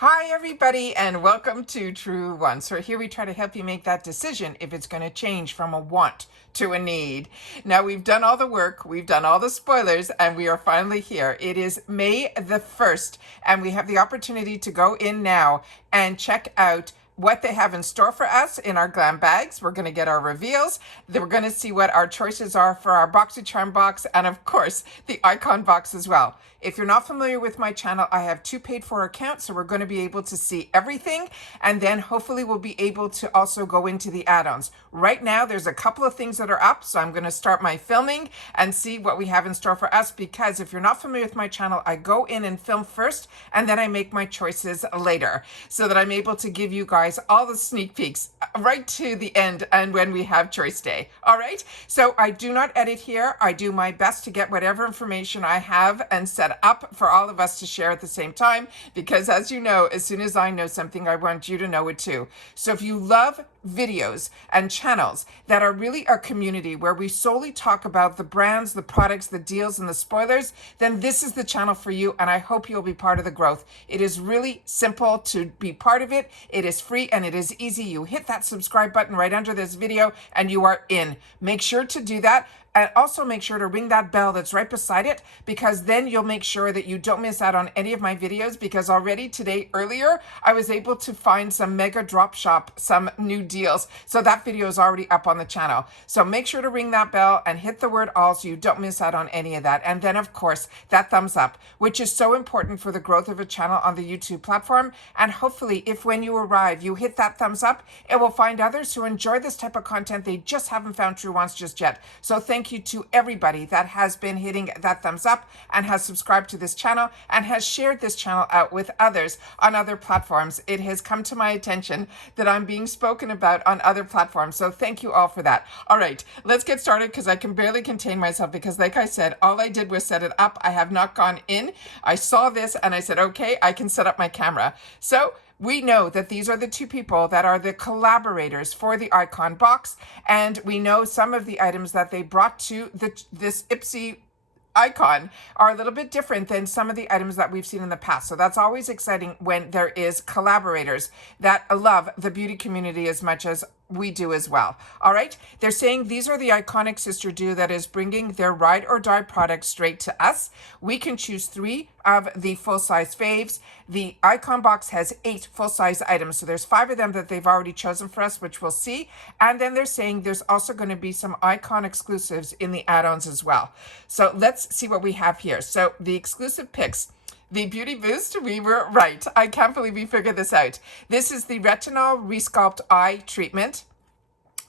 Hi everybody and welcome to Truewants. So here we try to help you make that decision if it's going to change from a want to a need. Now we've done all the work, we've done all the spoilers, and we are finally here. It is May the 1st and we have the opportunity to go in now and check out what they have in store for us in our Glam Bags. We're going to get our reveals. Then we're going to see what our choices are for our Boxycharm box and of course the icon box as well. If you're not familiar with my channel, I have 2 paid for accounts, so we're going to be able to see everything, and then hopefully we'll be able to also go into the add-ons. Right now, there's a couple of things that are up, so I'm going to start my filming and see what we have in store for us, because if you're not familiar with my channel, I go in and film first, and then I make my choices later, so that I'm able to give you guys all the sneak peeks right to the end and when we have choice day. All right, so I do not edit here. I do my best to get whatever information I have and set up for all of us to share at the same time, because as you know, as soon as I know something, I want you to know it too. So if you love videos and channels that are really our community, where we solely talk about the brands, the products, the deals, and the spoilers, then this is the channel for you, and I hope you'll be part of the growth. It is really simple to be part of it. It is free and it is easy. You hit that subscribe button right under this video and you are in. Make sure to do that. And also make sure to ring that bell that's right beside it, because then you'll make sure that you don't miss out on any of my videos, because already today, earlier, I was able to find some mega drop shop, some new deals. So that video is already up on the channel. So make sure to ring that bell and hit the word all so you don't miss out on any of that. And then of course, that thumbs up, which is so important for the growth of a channel on the YouTube platform. And hopefully if when you arrive, you hit that thumbs up, it will find others who enjoy this type of content. They just haven't found Truewants just yet. So thank you to everybody that has been hitting that thumbs up and has subscribed to this channel and has shared this channel out with others on other platforms. It has come to my attention that I'm being spoken about on other platforms. So thank you all for that. All right, let's get started, because I can barely contain myself, because like I said, all I did was set it up. I have not gone in. I saw this and I said, okay, I can set up my camera. So we know that these are the 2 people that are the collaborators for the icon box, and we know some of the items that they brought to this Ipsy icon are a little bit different than some of the items that we've seen in the past. So that's always exciting when there is collaborators that love the beauty community as much as we do as well. All right, they're saying these are the iconic sister duo that is bringing their ride or die product straight to us. We can choose 3 of the full-size faves. The icon box has 8 full-size items, so there's 5 of them that they've already chosen for us, which we'll see. And then they're saying there's also going to be some icon exclusives in the add-ons as well. So let's see what we have here. So the exclusive picks. The Beauty Boost, we were right. I can't believe we figured this out. This is the Retinol Resculpt Eye Treatment.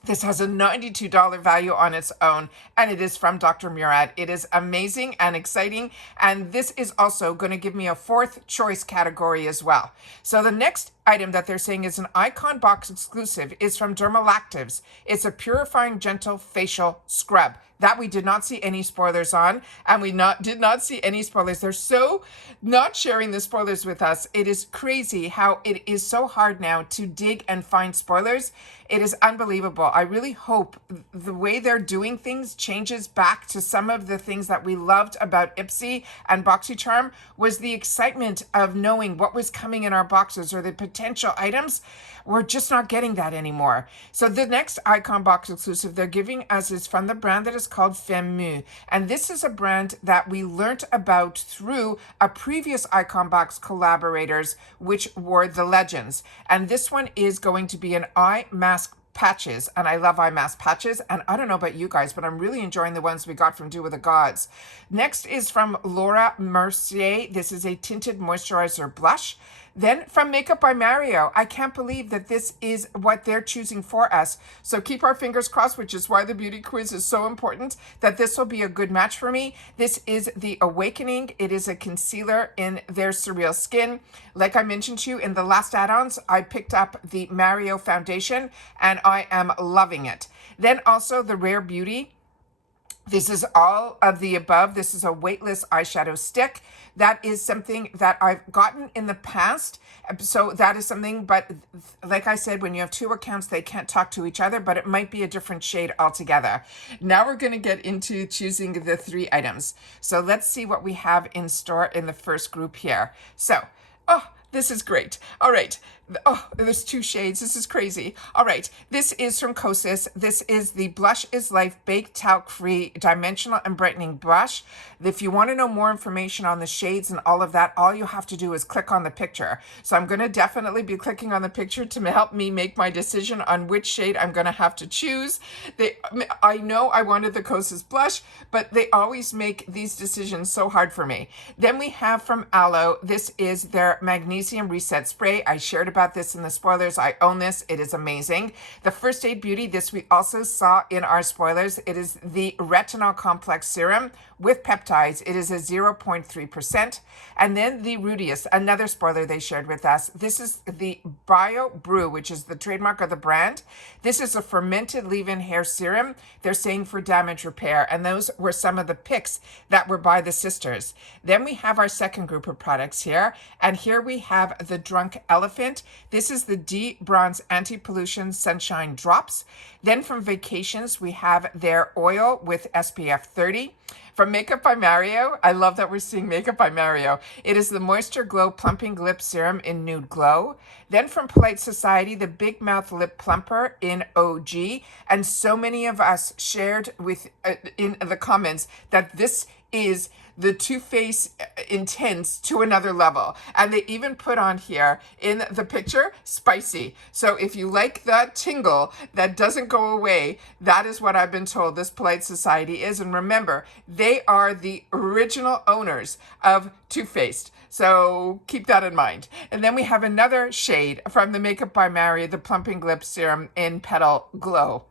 This has a $92 value on its own, and it is from Dr. Murad. It is amazing and exciting, and this is also going to give me a 4th choice category as well. So the next item that they're saying is an icon box exclusive is from Dermalactives. It's a purifying gentle facial scrub. That we did not see any spoilers on, and we did not see any spoilers. They're so not sharing the spoilers with us. It is crazy how it is so hard now to dig and find spoilers. It is unbelievable. I really hope the way they're doing things changes back to some of the things that we loved about Ipsy and Boxycharm, was the excitement of knowing what was coming in our boxes or the potential items. We're just not getting that anymore. So the next icon box exclusive they're giving us is from the brand that is called Femme. And this is a brand that we learnt about through a previous icon box collaborators, which were the Legends. And this one is going to be an eye mask patches, and I love eye mask patches, and I don't know about you guys, but I'm really enjoying the ones we got from Do With The Gods. Next is from Laura Mercier. This is a tinted moisturizer blush. Then from Makeup by Mario, I can't believe that this is what they're choosing for us. So keep our fingers crossed, which is why the beauty quiz is so important, that this will be a good match for me. This is the Awakening. It is a concealer in their Surreal Skin. Like I mentioned to you in the last add-ons, I picked up the Mario foundation and I am loving it. Then also the Rare Beauty. This is all of the above. This is a weightless eyeshadow stick. That is something that I've gotten in the past. So that is something, but like I said, when you have 2 accounts, they can't talk to each other, but it might be a different shade altogether. Now we're going to get into choosing the 3 items. So let's see what we have in store in the first group here. So, oh, This is great. All right. Oh, there's 2 shades. This is crazy. All right. This is from Kosas. This is the Blush is Life Baked Talc Free Dimensional and Brightening Brush. If you want to know more information on the shades and all of that, all you have to do is click on the picture. So I'm going to definitely be clicking on the picture to help me make my decision on which shade I'm going to have to choose. I know I wanted the Kosas blush, but they always make these decisions so hard for me. Then we have from Aloe, this is their Magnesium Reset Spray. I shared about this in the spoilers. I own this. It is amazing. The First Aid Beauty, this we also saw in our spoilers. It is the Retinol Complex Serum with peptides. It is a 0.3%. And then the Rudius, another spoiler they shared with us. This is the Bio Brew, which is the trademark of the brand. This is a fermented leave-in hair serum. They're saying for damage repair. And those were some of the picks that were by the sisters. Then we have our second group of products here. And here we have the Drunk Elephant. This is the D-Bronze Anti-Pollution Sunshine Drops. Then from Vacations, we have their oil with SPF 30. From Makeup by Mario, I love that we're seeing Makeup by Mario. It is the Moisture Glow Plumping Lip Serum in Nude Glow. Then from Polite Society, the Big Mouth Lip Plumper in OG. And so many of us shared with in the comments that this is the Too Faced Intense to another level. And they even put on here in the picture, spicy. So if you like that tingle that doesn't go away, that is what I've been told this Polite Society is. And remember, they are the original owners of Too Faced. So keep that in mind. And then we have another shade from the Makeup by Mario, the Plumping Lip Serum in Petal Glow.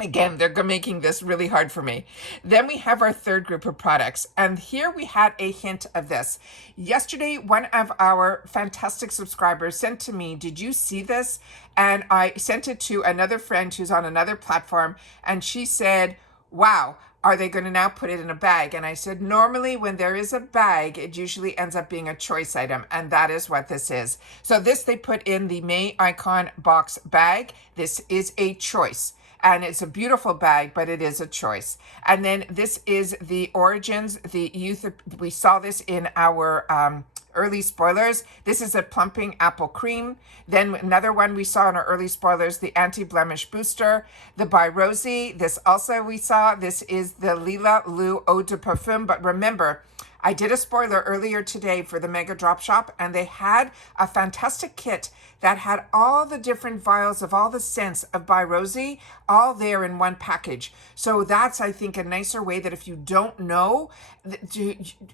Again, they're making this really hard for me. Then we have our third group of products. And here we had a hint of this. Yesterday, one of our fantastic subscribers sent to me, did you see this? And I sent it to another friend who's on another platform. And she said, wow, are they going to now put it in a bag? And I said, normally when there is a bag, it usually ends up being a choice item. And that is what this is. So this they put in the May Icon box bag. This is a choice. And it's a beautiful bag, but it is a choice. And then this is the Origins, the youth. We saw this in our early spoilers. This is a plumping apple cream. Then another one we saw in our early spoilers, the anti-blemish booster, the By Rosie. This also we saw. This is the Lila Lou Eau de Parfum. But remember, I did a spoiler earlier today for the Mega Drop Shop, and they had a fantastic kit that had all the different vials of all the scents of By Rosie all there in one package. So that's, I think, a nicer way that if you don't know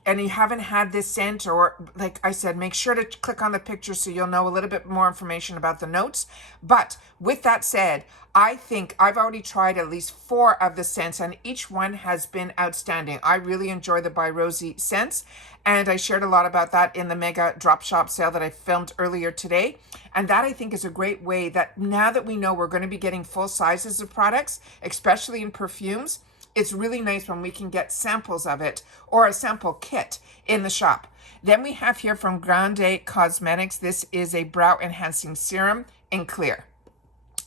and you haven't had this scent, or like I said, make sure to click on the picture so you'll know a little bit more information about the notes. But with that said, I think I've already tried at least 4 of the scents, and each one has been outstanding. I really enjoy the By Rosie scents, and I shared a lot about that in the Mega Drop Shop sale that I filmed earlier today. And that, I think, is a great way that now that we know we're going to be getting full sizes of products, especially in perfumes, it's really nice when we can get samples of it or a sample kit in the shop. Then we have here from Grande Cosmetics, this is a brow enhancing serum in clear.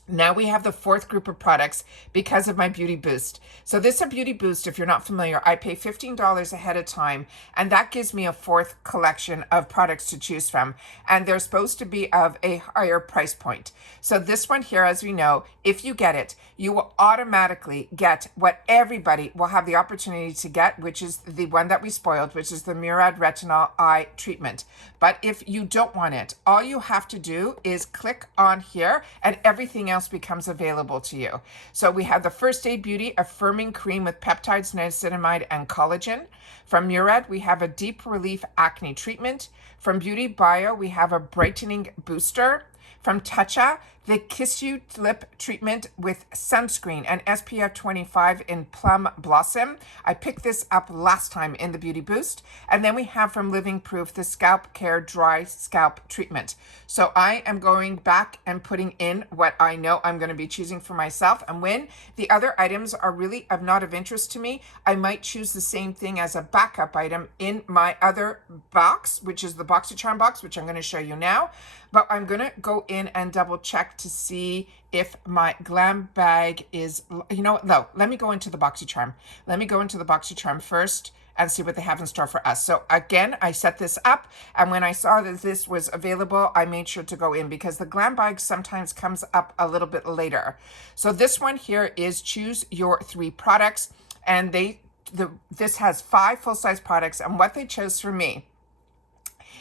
Now we have the fourth group of products because of my Beauty Boost. So this is a Beauty Boost. If you're not familiar, I pay $15 ahead of time, and that gives me a fourth collection of products to choose from. And they're supposed to be of a higher price point. So this one here, as we know, if you get it, you will automatically get what everybody will have the opportunity to get, which is the one that we spoiled, which is the Murad Retinol Eye Treatment. But if you don't want it, all you have to do is click on here and everything else becomes available to you. So we have the First Aid Beauty Affirming Cream with peptides, niacinamide, and collagen. From Murad, we have a Deep Relief Acne Treatment. From Beauty Bio, we have a Brightening Booster. From Tatcha, the Kiss You Lip Treatment with Sunscreen and SPF 25 in Plum Blossom. I picked this up last time in the Beauty Boost. And then we have from Living Proof, the Scalp Care Dry Scalp Treatment. So I am going back and putting in what I know I'm going to be choosing for myself. And when the other items are really not of interest to me, I might choose the same thing as a backup item in my other box, which is the Boxycharm box, which I'm going to show you now. But I'm going to go in and double check to see if my Glam Bag is, no, let me go into the Boxycharm. Let me go into the Boxycharm first and see what they have in store for us. So again, I set this up, and when I saw that this was available, I made sure to go in because the Glam Bag sometimes comes up a little bit later. So this one here is choose your 3 products, and this has 5 full-size products, and what they chose for me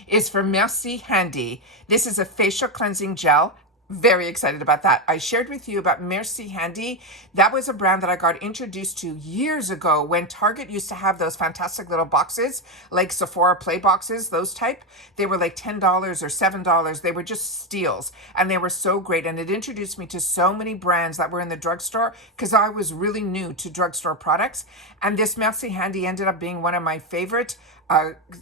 is for Merci Handy. This is a facial cleansing gel. Very excited about that. I shared with you about Merci Handy. That was a brand that I got introduced to years ago when Target used to have those fantastic little boxes, like Sephora Play boxes, those type. They were like $10 or $7. They were just steals, and they were so great. And it introduced me to so many brands that were in the drugstore because I was really new to drugstore products. And this Merci Handy ended up being one of my favorite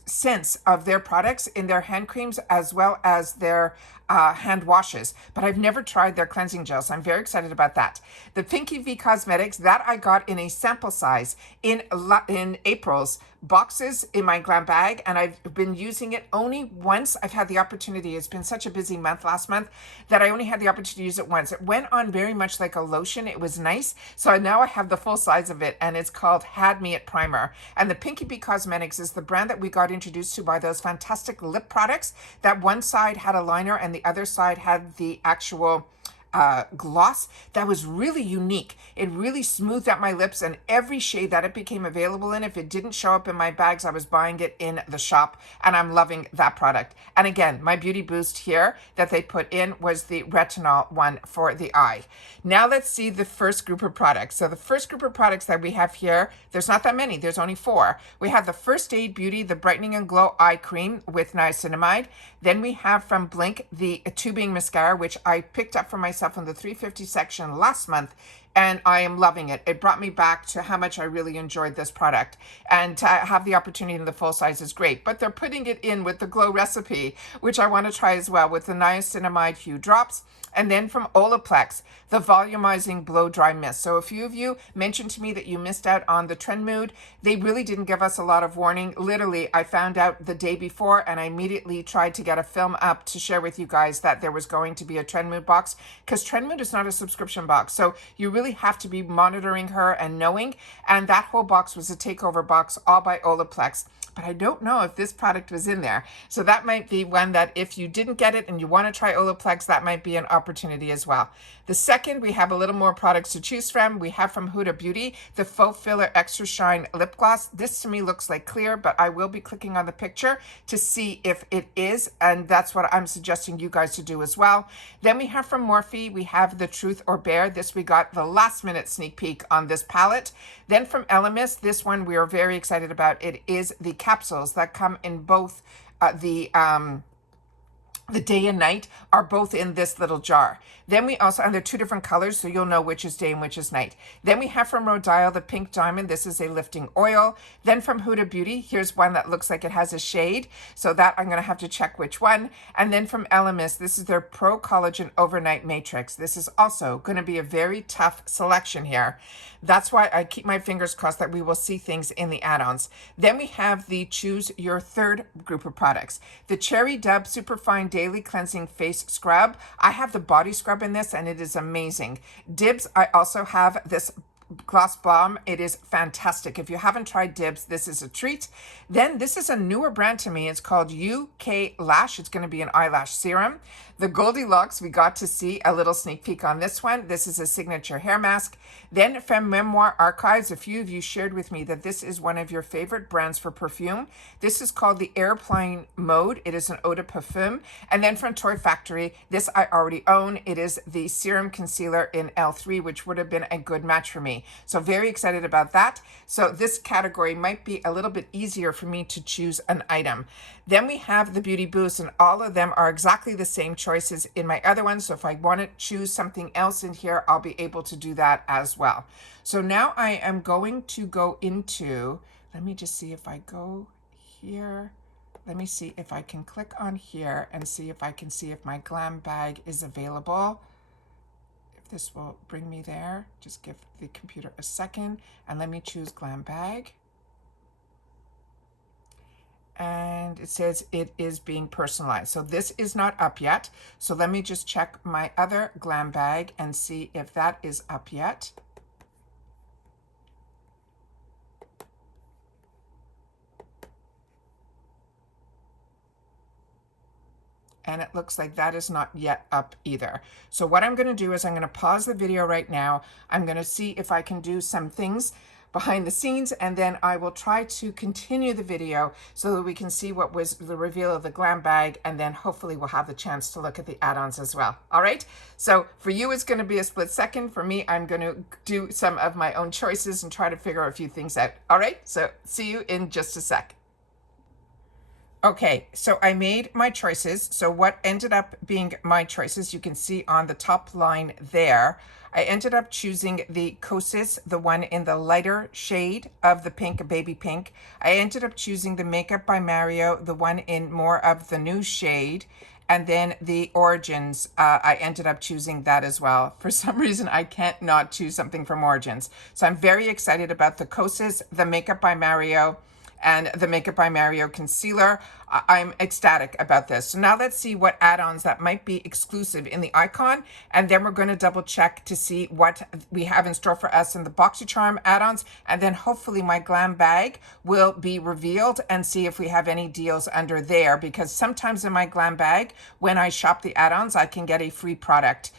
scents of their products in their hand creams as well as their hand washes, but I've never tried their cleansing gel, so I'm very excited about that. The Pinky V Cosmetics, that I got in a sample size in April's boxes in my Glam Bag, and I've been using it only once. I've had the opportunity. It's been such a busy month last month that I only had the opportunity to use it once. It went on very much like a lotion. It was nice. So now I have the full size of it, and it's called Had Me It Primer. And the Pinky V Cosmetics is the brand that we got introduced to by those fantastic lip products that one side had a liner and the other side had the actual gloss that was really unique. It really smoothed out my lips, and every shade that it became available in, if it didn't show up in my bags, I was buying it in the shop, and I'm loving that product. And again, my beauty boost here that they put in was the retinol one for the eye. Now let's see the first group of products. So the first group of products that we have here, there's not that many, there's only 4. We have the First Aid Beauty, the Brightening and Glow Eye Cream with niacinamide. Then we have from Blink the tubing mascara, which I picked up for myself in the 350 section last month, and I am loving it. It brought me back to how much I really enjoyed this product, and to have the opportunity in the full size is great. But they're putting it in with the Glow recipe, which I want to try as well, with the niacinamide Hue Drops. And then from Olaplex, the Volumizing Blow Dry Mist. So a few of you mentioned to me that you missed out on the Trend Mood. They really didn't give us a lot of warning. Literally, I found out the day before, and I immediately tried to get a film up to share with you guys that there was going to be a Trend Mood box, because Trend Mood is not a subscription box. So you really have to be monitoring her and knowing. And that whole box was a takeover box all by Olaplex. But I don't know if this product was in there. So that might be one that if you didn't get it and you want to try Olaplex, that might be an opportunity as well. The second, we have a little more products to choose from. We have from Huda Beauty, the Faux Filler Extra Shine Lip Gloss. This to me looks like clear, but I will be clicking on the picture to see if it is, and that's what I'm suggesting you guys to do as well. Then we have from Morphe, we have the Truth or Bear. This we got the last minute sneak peek on this palette. Then from Elemis, this one we are very excited about. It is the capsules that come in both the day and night are both in this little jar. Then we also, and they're 2 different colors, so you'll know which is day and which is night. Then we have from Rodial the Pink Diamond. This is a lifting oil. Then from Huda Beauty, here's one that looks like it has a shade, so that I'm going to have to check which one. And then from Elemis, this is their Pro Collagen Overnight Matrix. This is also going to be a very tough selection here. That's why I keep my fingers crossed that we will see things in the add-ons. Then we have the choose your third group of products. The Cherry Dub Superfine Daily Cleansing Face Scrub. I have the body scrub in this, and it is amazing. Dibs, I also have this gloss balm. It is fantastic. If you haven't tried Dibs, this is a treat. Then this is a newer brand to me. It's called UK Lash. It's going to be an eyelash serum. The Goldilocks, we got to see a little sneak peek on this one. This is a signature hair mask. Then from Memoir Archives, a few of you shared with me that this is one of your favorite brands for perfume. This is called the Airplane Mode. It is an eau de parfum. And then from Toy Factory, this I already own. It is the Serum Concealer in L3, which would have been a good match for me. So very excited about that. So this category might be a little bit easier for me to choose an item. Then we have the Beauty Boost, and all of them are exactly the same choices in my other ones. So if I want to choose something else in here, I'll be able to do that as well. So now I am going to go into, let me just see if I go here. Let me see if I can click on here and see if I can see if my Glam Bag is available. If this will bring me there, just give the computer a second and let me choose Glam Bag. And it says it is being personalized. So this is not up yet. So let me just check my other Glam Bag and see if that is up yet. And it looks like that is not yet up either. So what I'm going to do is I'm going to pause the video right now. I'm going to see if I can do some things behind the scenes, and then I will try to continue the video so that we can see what was the reveal of the Glam Bag, and then hopefully we'll have the chance to look at the add-ons as well. All right, so for you it's going to be a split second. For me, I'm going to do some of my own choices and try to figure a few things out. All right, so see you in just a sec. Okay, so I made my choices. So what ended up being my choices, you can see on the top line there, I ended up choosing the Kosas, the one in the lighter shade of the pink, baby pink. I ended up choosing the Makeup by Mario, the one in more of the nude shade. And then the Origins, I ended up choosing that as well. For some reason, I can't not choose something from Origins. So I'm very excited about the Kosas, the Makeup by Mario, and the Makeup by Mario concealer. I'm ecstatic about this. So now let's see what add-ons that might be exclusive in the icon, and then we're going to double check to see what we have in store for us in the Boxycharm add-ons, and then hopefully my Glam Bag will be revealed and see if we have any deals under there, because sometimes in my Glam Bag, when I shop the add-ons, I can get a free product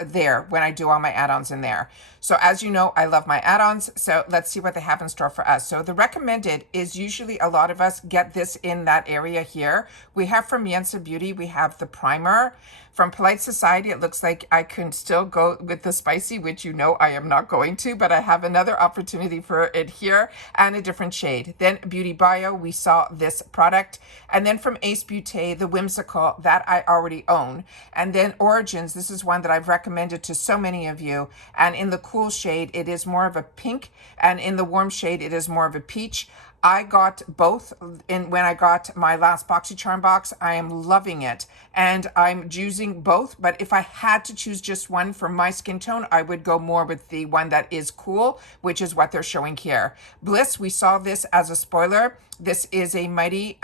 there when I do all my add-ons in there. So as you know, I love my add-ons. So let's see what they have in store for us. So the recommended is usually a lot of us get this in that area here. We have from Yensa Beauty, we have the primer. From Polite Society, it looks like I can still go with the spicy, which you know I am not going to, but I have another opportunity for it here and a different shade. Then Beauty Bio, we saw this product. And then from Ace Beauté, the Whimsical, that I already own. And then Origins, this is one that I've recommended to so many of you. And in the cool shade, it is more of a pink. And in the warm shade, it is more of a peach. I got both when I got my last Boxycharm box. I am loving it, and I'm using both, but if I had to choose just one for my skin tone, I would go more with the one that is cool, which is what they're showing here. Bliss, we saw this as a spoiler. This is a Mighty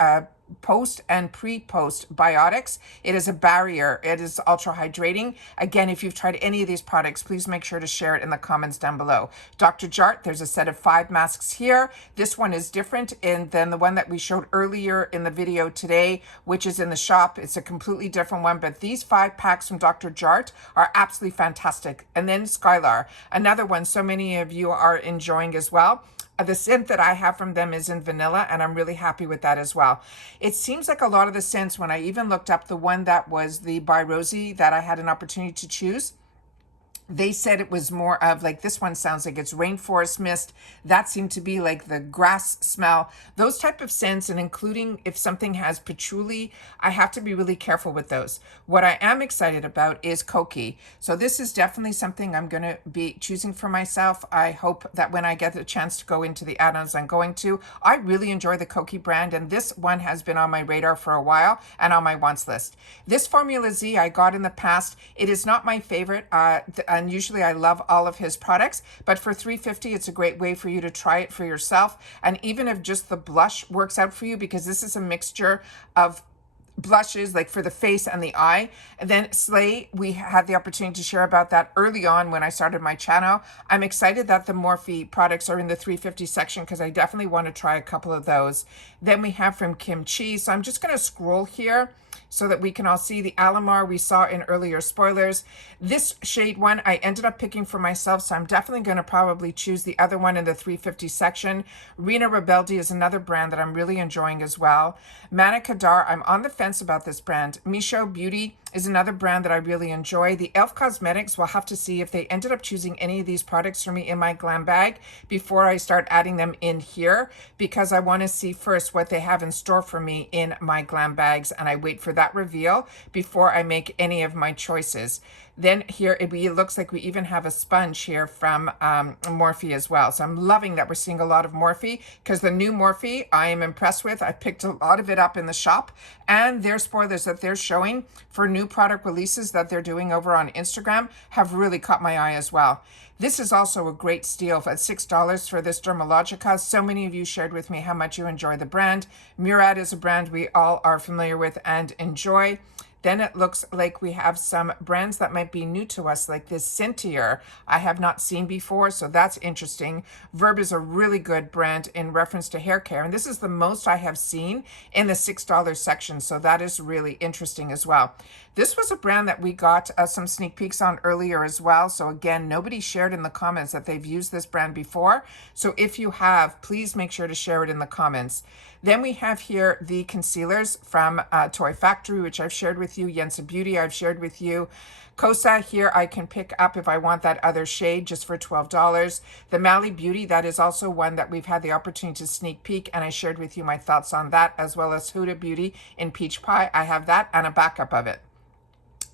post and pre-post biotics. It is a barrier. It is ultra hydrating. Again, if you've tried any of these products, please make sure to share it in the comments down below. Dr. Jart, there's a set of 5 masks here. This one is different than the one that we showed earlier in the video today, which is in the shop. It's a completely different one, but these 5 packs from Dr. Jart are absolutely fantastic. And then Skylar, another one so many of you are enjoying as well. The scent that I have from them is in vanilla, and I'm really happy with that as well. It seems like a lot of the scents, when I even looked up the one that was the By Rosie that I had an opportunity to choose, they said it was more of like, this one sounds like it's rainforest mist. That seemed to be like the grass smell. Those type of scents, and including if something has patchouli, I have to be really careful with those. What I am excited about is Koki. So this is definitely something I'm going to be choosing for myself. I hope that when I get the chance to go into the add-ons I'm going to. I really enjoy the Koki brand, and this one has been on my radar for a while and on my wants list. This Formula Z I got in the past. It is not my favorite. And usually I love all of his products, but for $3.50, it's a great way for you to try it for yourself. And even if just the blush works out for you, because this is a mixture of blushes like for the face and the eye. And then Slay, we had the opportunity to share about that early on when I started my channel. I'm excited that the Morphe products are in the $3.50 section, because I definitely want to try a couple of those. Then we have from Kim Chi. So I'm just going to scroll here so that we can all see the Alamar we saw in earlier spoilers. This shade one I ended up picking for myself, so I'm definitely going to probably choose the other one in the $3.50 section. Rena Rebeldi is another brand that I'm really enjoying as well. Manica Dar, I'm on the fence about this brand. Micho Beauty is another brand that I really enjoy. The e.l.f. Cosmetics, we'll have to see if they ended up choosing any of these products for me in my Glam Bag before I start adding them in here, because I want to see first what they have in store for me in my Glam Bags, and I wait for that reveal before I make any of my choices. Then here it looks like we even have a sponge here from Morphe as well. So I'm loving that we're seeing a lot of Morphe, because the new Morphe I am impressed with. I picked a lot of it up in the shop, and their spoilers that they're showing for new product releases that they're doing over on Instagram have really caught my eye as well. This is also a great steal at $6 for this Dermalogica. So many of you shared with me how much you enjoy the brand. Murad is a brand we all are familiar with and enjoy. Then it looks like we have some brands that might be new to us, like this Centier I have not seen before, so that's interesting. Verb is a really good brand in reference to hair care, and this is the most I have seen in the $6 section, so that is really interesting as well. This was a brand that we got some sneak peeks on earlier as well, so again, nobody shared in the comments that they've used this brand before, so if you have, please make sure to share it in the comments. Then we have here the concealers from Toy Factory, which I've shared with you. Yensa Beauty, I've shared with you. Cosa here, I can pick up if I want that other shade just for $12. The Mally Beauty, that is also one that we've had the opportunity to sneak peek, and I shared with you my thoughts on that, as well as Huda Beauty in Peach Pie. I have that and a backup of it.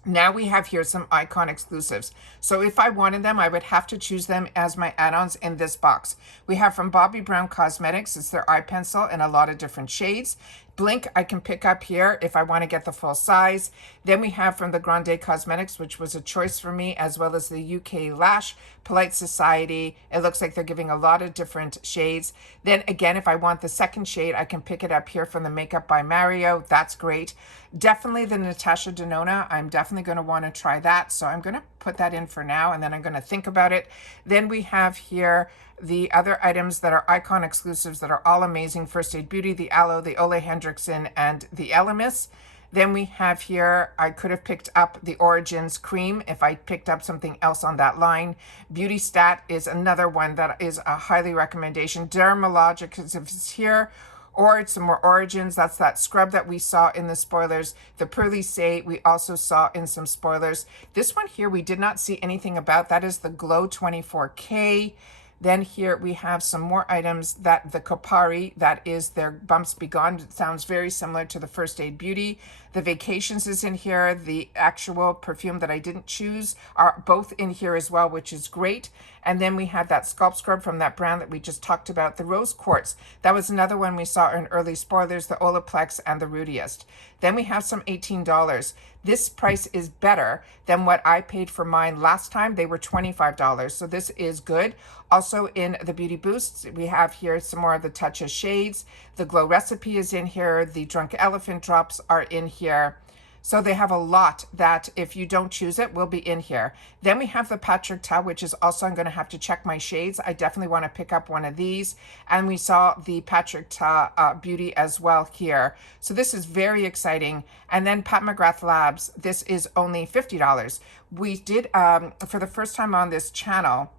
Now we have here some icon exclusives. So if I wanted them, I would have to choose them as my add-ons in this box. We have from Bobbi Brown Cosmetics, it's their eye pencil in a lot of different shades. Blink, I can pick up here if I want to get the full size. Then we have from the Grande Cosmetics, which was a choice for me, as well as the UK Lash, Polite Society. It looks like they're giving a lot of different shades. Then again, if I want the second shade, I can pick it up here from the Makeup by Mario. That's great. Definitely the Natasha Denona. I'm definitely going to want to try that. So I'm going to put that in for now, and then I'm going to think about it. Then we have here the other items that are icon exclusives that are all amazing. First Aid Beauty, the Aloe, the Ole Hendrickson, and the Elemis. Then we have here, I could have picked up the Origins cream if I picked up something else on that line. Beauty Stat is another one that is a highly recommendation. Dermalogic is here, or it's some more Origins. That's that scrub that we saw in the spoilers. The Pearly Say we also saw in some spoilers. This one here we did not see anything about. That is the Glow 24K. Then here we have some more items, that the Kopari, that is their Bumps Be Gone. It sounds very similar to the First Aid Beauty. The Vacations is in here. The actual perfume that I didn't choose are both in here as well, which is great. And then we have that Sculpt Scrub from that brand that we just talked about, the Rose Quartz. That was another one we saw in early spoilers, the Olaplex and the Rudiest. Then we have some $18. This price is better than what I paid for mine last time. They were $25, so this is good. Also in the Beauty Boosts, we have here some more of the Touch of Shades. The Glow Recipe is in here. The Drunk Elephant Drops are in here. So they have a lot that if you don't choose it will be in here. Then we have the Patrick Ta, which is also, I'm going to have to check my shades. I definitely want to pick up one of these. And we saw the Patrick Ta Beauty as well here. So this is very exciting. And then Pat McGrath Labs, this is only $50. We did, for the first time on this channel,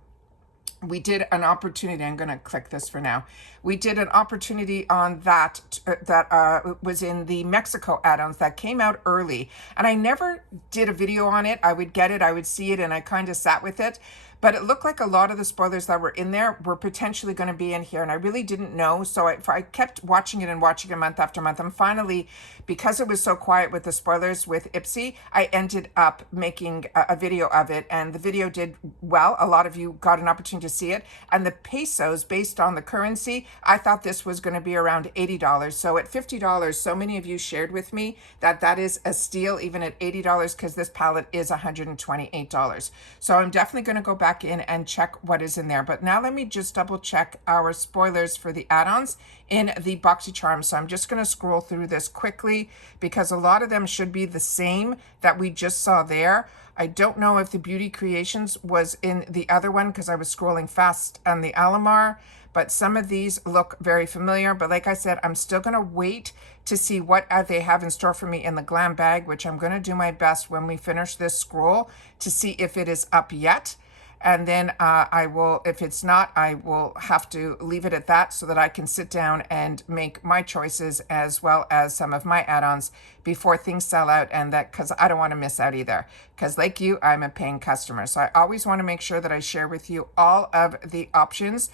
we did an opportunity. I'm going to click this for now. We did an opportunity on that was in the Mexico add-ons that came out early. And I never did a video on it. I would get it, I would see it, and I kind of sat with it. But it looked like a lot of the spoilers that were in there were potentially going to be in here, and I really didn't know. So I kept watching it and watching it month after month. And finally, because it was so quiet with the spoilers with Ipsy, I ended up making a video of it, and the video did well. A lot of you got an opportunity to see it. And the pesos, based on the currency, I thought this was going to be around $80. So at $50, so many of you shared with me that that is a steal, even at $80, because this palette is $128. So I'm definitely going to go back in and check what is in there. But now let me just double check our spoilers for the add-ons in the Boxycharm. So I'm just going to scroll through this quickly because a lot of them should be the same that we just saw there. I don't know if the Beauty Creations was in the other one because I was scrolling fast on the Alamar, but some of these look very familiar. But like I said, I'm still going to wait to see what they have in store for me in the Glam Bag, which I'm going to do my best when we finish this scroll to see if it is up yet. And then I will, if it's not, I will have to leave it at that so that I can sit down and make my choices as well as some of my add-ons before things sell out, and that because I don't want to miss out either. Because like you, I'm a paying customer. So I always want to make sure that I share with you all of the options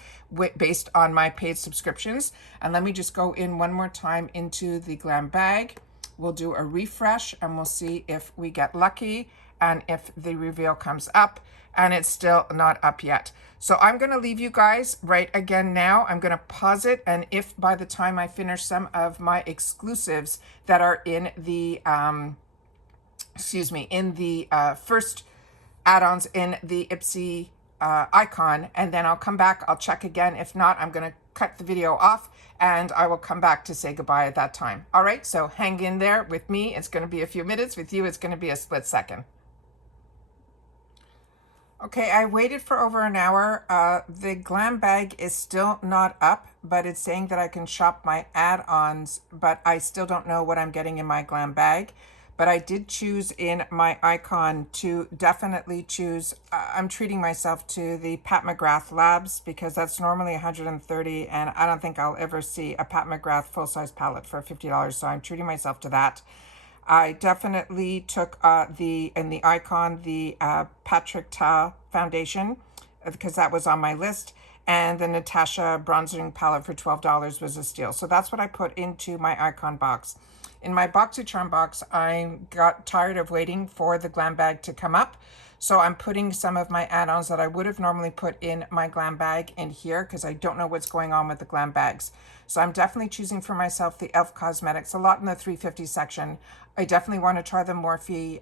based on my paid subscriptions. And let me just go in one more time into the Glam Bag. We'll do a refresh and we'll see if we get lucky and if the reveal comes up. And it's still not up yet. So I'm going to leave you guys right again now. I'm going to pause it. And if by the time I finish some of my exclusives that are in the, first add-ons in the Ipsy icon, and then I'll come back, I'll check again. If not, I'm going to cut the video off and I will come back to say goodbye at that time. All right, so hang in there with me. It's going to be a few minutes. With you, it's going to be a split second. Okay, I waited for over an hour. The Glam Bag is still not up, but it's saying that I can shop my add-ons, but I still don't know what I'm getting in my Glam Bag. But I did choose in my icon to definitely choose, I'm treating myself to the Pat McGrath Labs because that's normally $130 and I don't think I'll ever see a Pat McGrath full-size palette for $50, so I'm treating myself to that. I definitely took in the icon, the Patrick Ta foundation because that was on my list, and the Natasha bronzing palette for $12 was a steal. So that's what I put into my icon box. In my Boxycharm box, I got tired of waiting for the Glam Bag to come up. So I'm putting some of my add-ons that I would have normally put in my Glam Bag in here because I don't know what's going on with the Glam Bags. So I'm definitely choosing for myself the e.l.f. Cosmetics, a lot in the $3.50 section. I definitely want to try the Morphe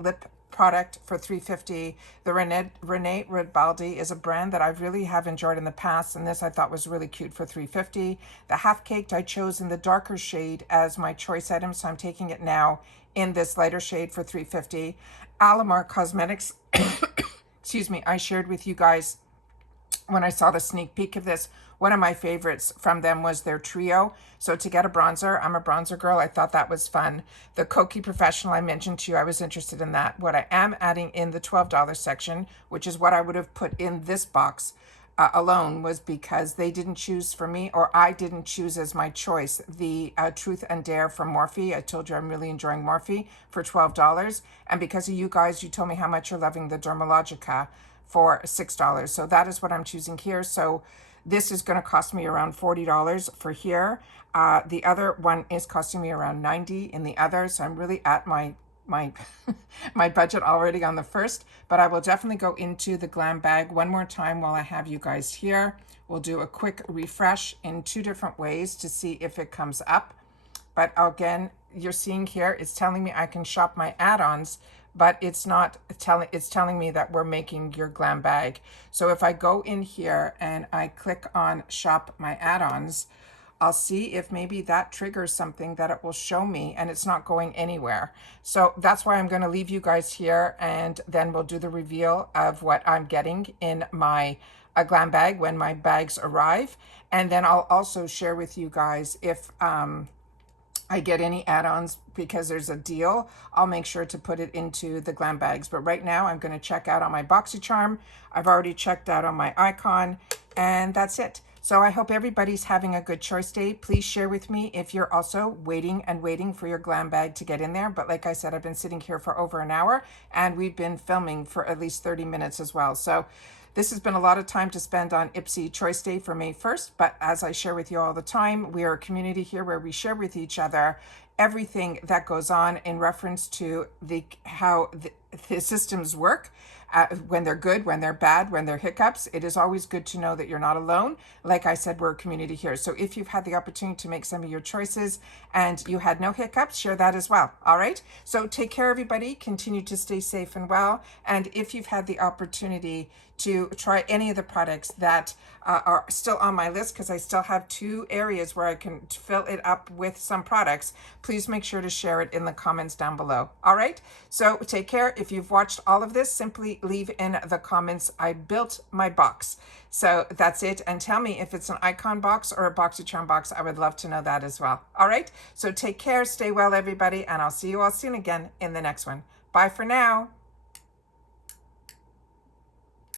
lip product for $3.50. The Renee Redbaldi is a brand that I really have enjoyed in the past, and this I thought was really cute for $3.50. The Half Caked I chose in the darker shade as my choice item, so I'm taking it now in this lighter shade for $3.50. Alamar Cosmetics, excuse me, I shared with you guys when I saw the sneak peek of this, one of my favorites from them was their trio. So to get a bronzer, I'm a bronzer girl. I thought that was fun. The Kokie Professional I mentioned to you, I was interested in that. What I am adding in the $12 section, which is what I would have put in this box alone, was because they didn't choose for me, or I didn't choose as my choice, the Truth and Dare from Morphe. I told you I'm really enjoying Morphe for $12. And because of you guys, you told me how much you're loving the Dermalogica for $6. So that is what I'm choosing here. So this is going to cost me around $40 for here. The other one is costing me around $90 in the other. So I'm really at my my budget already on the first, but I will definitely go into the Glam Bag one more time while I have you guys here. We'll do a quick refresh in 2 different ways to see if it comes up. But again, you're seeing here, it's telling me I can shop my add-ons, but it's not telling, it's telling me that we're making your Glam Bag. So if I go in here and I click on shop my add-ons, I'll see if maybe that triggers something that it will show me, and it's not going anywhere. So that's why I'm going to leave you guys here, and then we'll do the reveal of what I'm getting in my Glam Bag when my bags arrive. And then I'll also share with you guys if I get any add-ons, because there's a deal, I'll make sure to put it into the Glam Bags. But right now I'm going to check out on my Boxycharm. I've already checked out on my icon, and that's it. So I hope everybody's having a good choice day. Please share with me if you're also waiting for your Glam Bag to get in there. But like I said, I've been sitting here for over an hour, and we've been filming for at least 30 minutes as well. So this has been a lot of time to spend on Ipsy Choice Day for May 1st, but as I share with you all the time, we are a community here where we share with each other everything that goes on in reference to how the systems work. When they're good, when they're bad, when they're hiccups, it is always good to know that you're not alone. Like I said, we're a community here. So if you've had the opportunity to make some of your choices and you had no hiccups, share that as well. All right. So take care, everybody. Continue to stay safe and well. And if you've had the opportunity to try any of the products that are still on my list, because I still have 2 areas where I can fill it up with some products, please make sure to share it in the comments down below. All right, so take care. If you've watched all of this, simply leave in the comments, I built my box. So that's it, and tell me if it's an icon box or a Boxycharm box. I would love to know that as well. All right, so take care, stay well, everybody, and I'll see you all soon again in the next one. Bye for now.